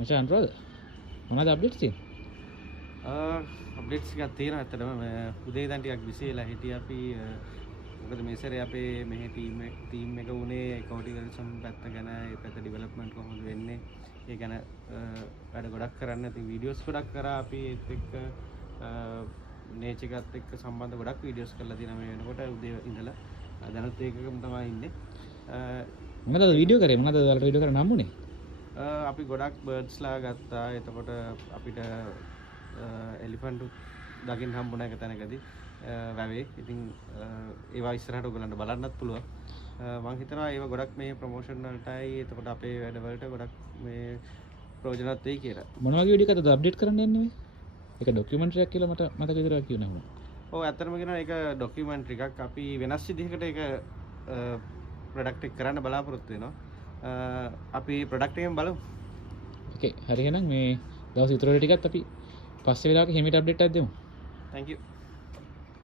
මචං අන්රෝද මොනවද අප්ඩේට්ස් තියෙන්නේ? අප්ඩේට්ස් එකක් තියෙනවා ඇත්තටම උදේ ඉඳන් ටිකක් බිසි වෙලා හිටියා අපි මොකද මේ සැරේ අපේ මෙහි ටීම් එක උනේ කෝටිකල්සම් පැත්ත ගැන ඒ පැත්ත ඩෙවලොප්මන්ට් කොහොමද වෙන්නේ ඒ ගැන වැඩ ගොඩක් කරන්න ඉතින් වීඩියෝස් ගොඩක් කරා අපි ඒත් එක්ක නේචර් එකත් එක්ක සම්බන්ධ ගොඩක් වීඩියෝස් කරලා තියෙනවා මේ වෙනකොට උදේ ඉඳලා දැනත් ඒකකම තමයි ඉන්නේ මොනවද වීඩියෝ කරේ මොනවද ඔයාලට වීඩියෝ කරන්න හම්බුනේ? අපි ගොඩක් බර්ඩ්ස්ලා ගත්තා එතකොට අපිට එලිෆන්ට් දකින්න හම්බුණා එක තැනකදී වැවේ ඉතින් ඒවා ඉස්සරහට ඔයගලන්ට බලන්නත් පුළුවන් මම හිතනවා ඒව ගොඩක් මේ ප්‍රොමෝෂන් වලටයි එතකොට අපේ වැඩ වලට ගොඩක් මේ ප්‍රයෝජනවත් වෙයි කියලා මොන වගේ වීඩියෝ එකක්ද අප්ඩේට් කරන්න යන්නේ මේ? ඒක ඩොකියුමන්ටරි එකක් කියලා මට මතක විතරක් කියනවා වුණා. ඔව් ඇත්තටම කියනවා ඒක ඩොකියුමන්ටරි එකක් අපි වෙනස් විදිහකට ඒක ප්‍රොඩක්ට් එක කරන්න බලාපොරොත්තු වෙනවා. අපි ප්‍රොඩක්ට් එකෙන් බලමු. ඕකේ හරි එහෙනම් මේ දවස් ඉතුරු ටිකත් අපි පස්සේ වෙලාවක හිමීට අප්ඩේට් එකක් දෙමු. Thank you.